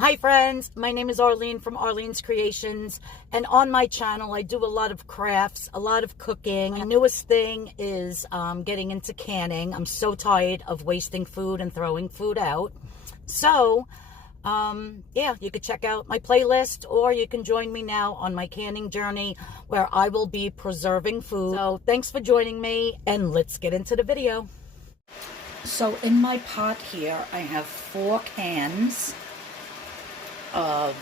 Hi friends, my name is Arlene from Arlene's Creations, and on my channel I do a lot of crafts, a lot of cooking. My newest thing is getting into canning. I'm so tired of wasting food and throwing food out. So yeah, you could check out my playlist, or you can join me now on my canning journey where I will be preserving food. So thanks for joining me, and let's get into the video. So in my pot here I have 4 cans of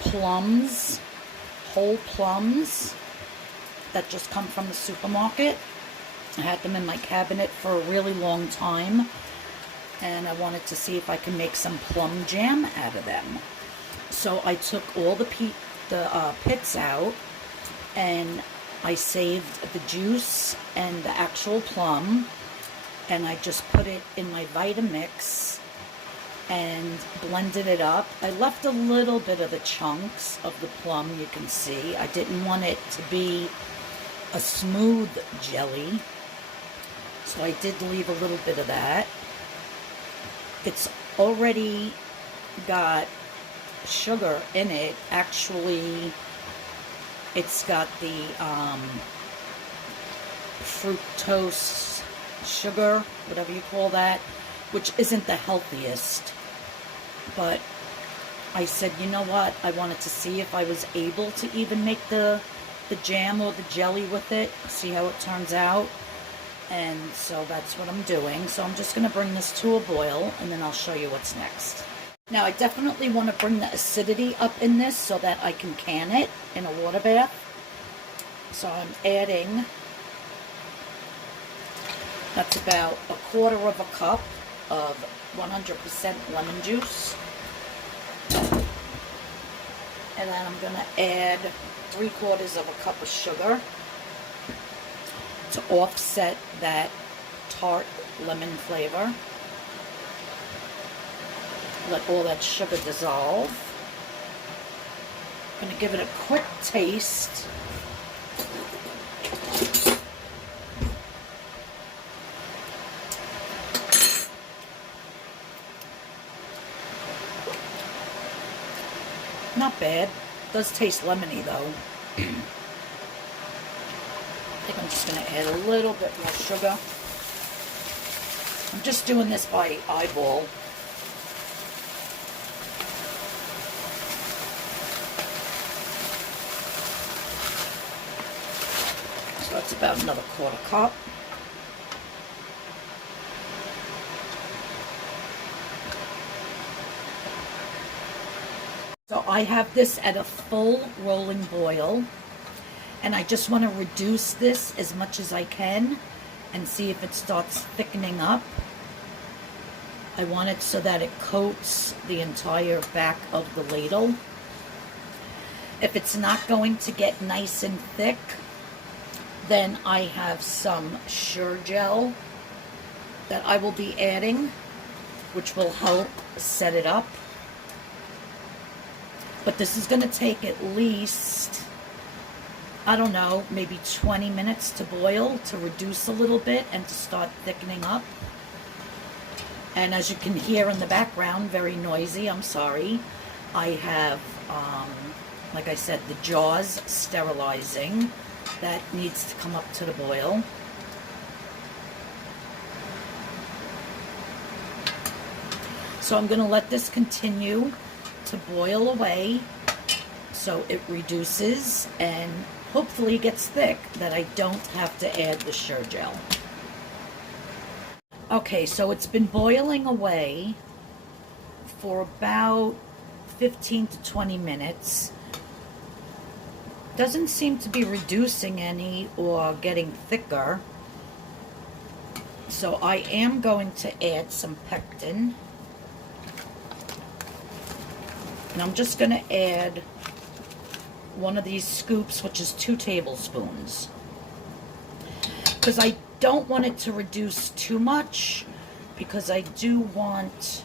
plums, whole plums that just come from the supermarket. I had them in my cabinet for a really long time, and I wanted to see if I can make some plum jam out of them. So I took all the pits out, and I saved the juice and the actual plum, and I just put it in my Vitamix and blended it up. I left a little bit of the chunks of the plum, you can see. I didn't want it to be a smooth jelly, so I did leave a little bit of that. It's already got sugar in it. Actually, it's got the fructose sugar, whatever you call that, which isn't the healthiest. But I said, you know what, I wanted to see if I was able to even make the jam or the jelly with it, see how it turns out. And so that's what I'm doing. So I'm just going to bring this to a boil, and then I'll show you what's next. Now I definitely want to bring the acidity up in this so that I can can it in a water bath. So I'm adding, that's about 1/4 cup of 100% lemon juice, and then I'm going to add 3/4 cup of sugar to offset that tart lemon flavor. Let all that sugar dissolve. I'm going to give it a quick taste. Not bad. It does taste lemony though. I think I'm just going to add a little bit more sugar. I'm just doing this by eyeball. So that's about another 1/4 cup. So I have this at a full rolling boil, and I just want to reduce this as much as I can and see if it starts thickening up. I want it so that it coats the entire back of the ladle. If it's not going to get nice and thick, then I have some Sure Jell that I will be adding, which will help set it up. But this is going to take at least, I don't know, maybe 20 minutes to boil, to reduce a little bit and to start thickening up. And as you can hear in the background, very noisy, I'm sorry. I have, like I said, the jaws sterilizing. That needs to come up to the boil. So I'm going to let this continue to boil away so it reduces and hopefully gets thick, that I don't have to add the Sure Jell. Okay, so it's been boiling away for about 15 to 20 minutes. Doesn't seem to be reducing any or getting thicker. So I am going to add some pectin. And I'm just going to add one of these scoops, which is 2 tablespoons. Because I don't want it to reduce too much, because I do want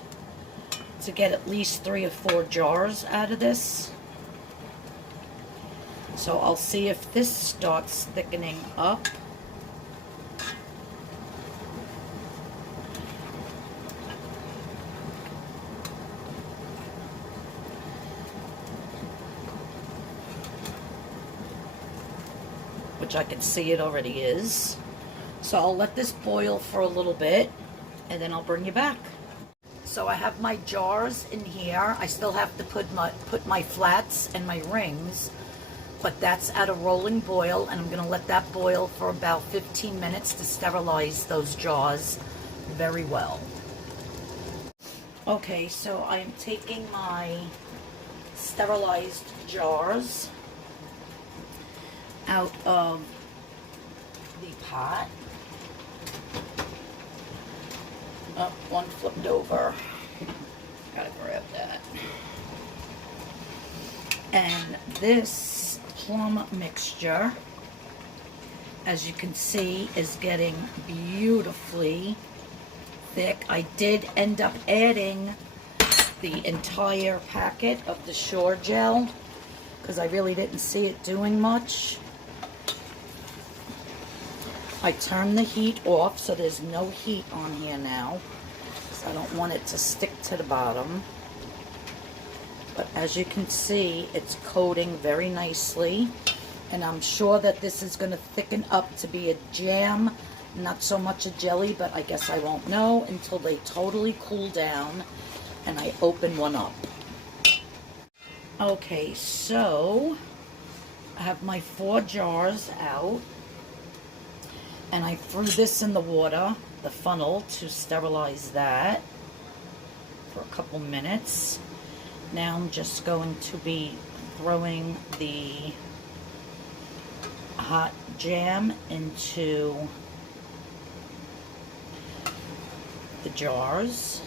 to get at least 3 or 4 jars out of this. So I'll see if this starts thickening up. which I can see it already is. So I'll let this boil for a little bit, and then I'll bring you back. So I have my jars in here. I still have to put my flats and my rings, but that's at a rolling boil, and I'm gonna let that boil for about 15 minutes to sterilize those jars very well. Okay, so I am taking my sterilized jars out of the pot. Oh, one flipped over. Gotta grab that. And this plum mixture, as you can see, is getting beautifully thick. I did end up adding the entire packet of the Sure Jell because I really didn't see it doing much. I turned the heat off so there's no heat on here now, because I don't want it to stick to the bottom. But as you can see, it's coating very nicely, and I'm sure that this is going to thicken up to be a jam, not so much a jelly, but I guess I won't know until they totally cool down and I open one up. Okay, so I have my 4 jars out. And I threw this in the water, the funnel, to sterilize that for a couple minutes. Now I'm just going to be throwing the hot jam into the jars.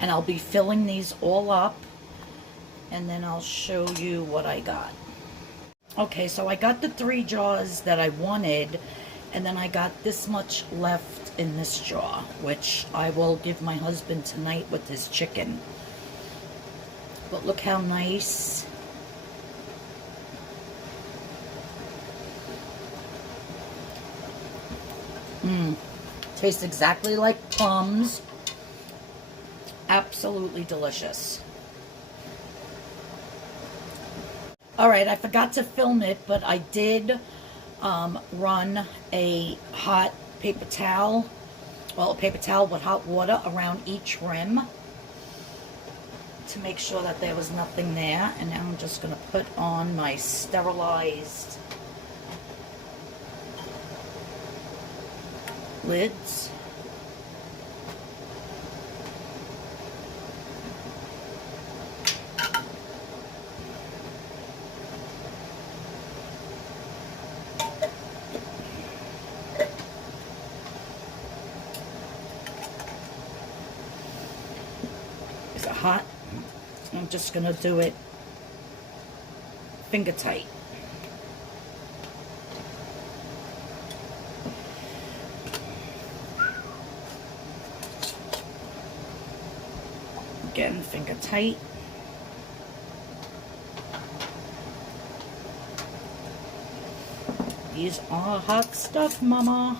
And I'll be filling these all up, and then I'll show you what I got. Okay, so I got the 3 jars that I wanted, and then I got this much left in this jar, which I will give my husband tonight with his chicken. But look how nice. Tastes exactly like Plums. Absolutely delicious. Alright, I forgot to film it, but I did run a hot paper towel, well, a paper towel with hot water around each rim to make sure that there was nothing there. And now I'm just going to put on my sterilized lids. Is it hot? I'm just going to do it finger tight. Again, finger tight. These are hot stuff, mama.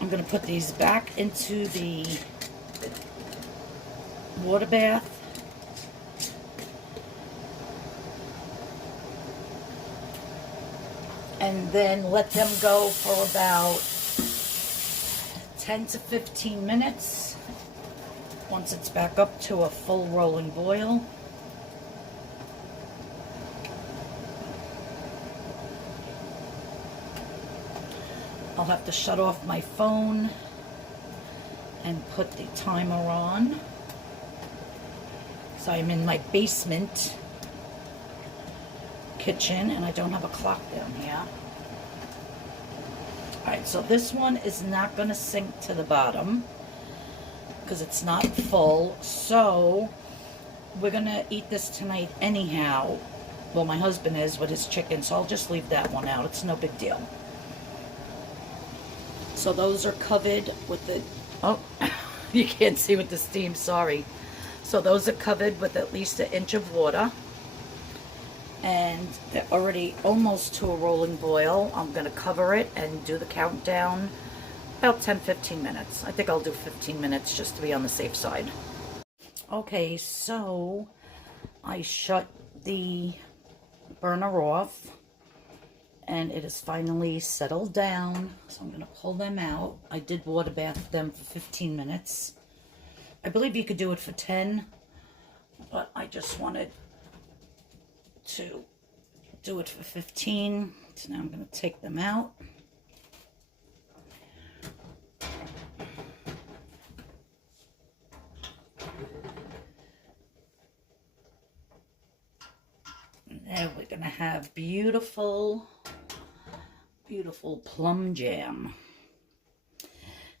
I'm going to put these back into the water bath. And then let them go for about 10 to 15 minutes. Once it's back up to a full rolling boil. I'll have to shut off my phone and put the timer on. So I'm in my basement kitchen and I don't have a clock down here. Alright, so this one is not going to sink to the bottom because it's not full. So we're going to eat this tonight anyhow. Well, my husband is with his chicken, so I'll just leave that one out. It's no big deal. So those are covered with the, oh, you can't see with the steam, sorry. So those are covered with at least 1 inch of water. and they're already almost to a rolling boil. I'm going to cover it and do the countdown about 10-15 minutes. I think I'll do 15 minutes just to be on the safe side. Okay, so I shut the burner off and it is finally settled down. So I'm going to pull them out. I did water bath them for 15 minutes. I believe you could do it for 10, but I just wanted to do it for 15. So now I'm going to take them out. There we're going to have beautiful, beautiful plum jam.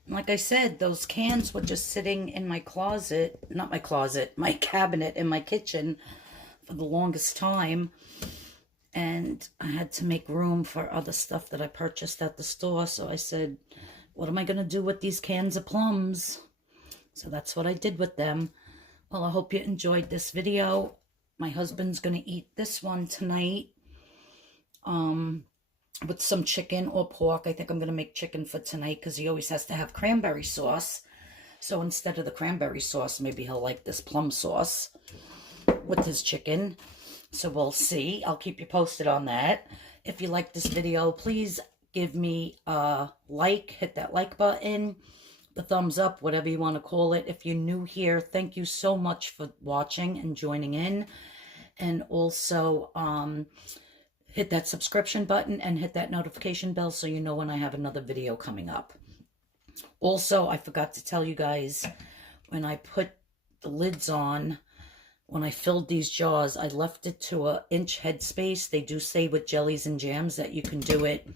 And like I said, those cans were just sitting in my closet, not my closet, my cabinet in my kitchen for the longest time. And I had to make room for other stuff that I purchased at the store. So I said, what am I going to do with these cans of plums? So that's what I did with them. Well, I hope you enjoyed this video. My husband's going to eat this one tonight with some chicken or pork. I think I'm going to make chicken for tonight because he always has to have cranberry sauce. So instead of the cranberry sauce, maybe he'll like this plum sauce with his chicken. So we'll see. I'll keep you posted on that. If you like this video, please give me a like. Hit that like button, the thumbs up, whatever you want to call it. If you're new here, thank you so much for watching and joining in. And also hit that subscription button and hit that notification bell so you know when I have another video coming up. Also, I forgot to tell you guys, when I put the lids on, when I filled these jars, I left it to an inch headspace. They do say with jellies and jams that you can do it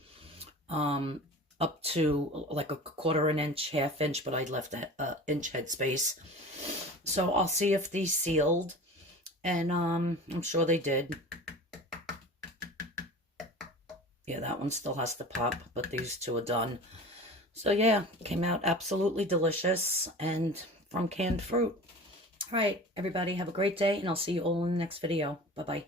up to like a quarter an inch, half inch, but I left that inch headspace. So I'll see if these sealed, and I'm sure they did. Yeah, that one still has to pop, but these two are done. So yeah, came out absolutely delicious and from canned fruit. All right, everybody, have a great day, and I'll see you all in the next video. Bye-bye.